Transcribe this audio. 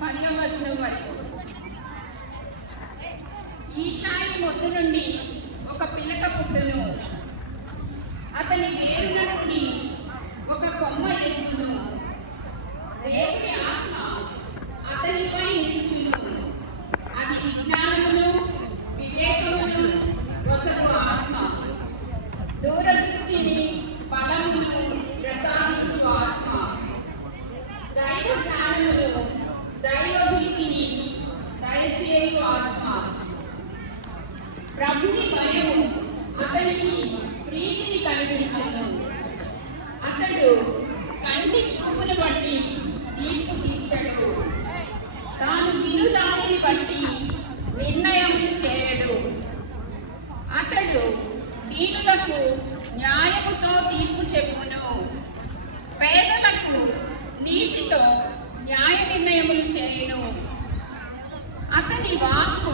10వ వచనం వరకు. ఈశాయి మొద్దు నుండి ఒక పిలక పుట్టును, అతని వేరున నుండి ఒక కొమ్మ ఎత్తును. దేవుని ఆత్మ అతనిపై నిలుచును, అది విజ్ఞానమును వివేకమును వసగు ఆత్మ, దూరదృష్టిని బలమును ప్రసాదించు ఆత్మ, దైవ జ్ఞానమును దైవభీతిని దయచేయు ఆత్మ, ప్రభుని భయము అతనికి ప్రీతిని కలిగించును. అతడు కంటి చూపును బట్టి తీర్పు తీర్చడు, తాను విను దానిని బట్టి నిర్ణయం చేయడు. అతడు దీనులకు న్యాయముతో తీర్పు చెప్పును, పేదలకు నీతితో న్యాయ నిర్ణయములు చేయును. అతని వాక్కు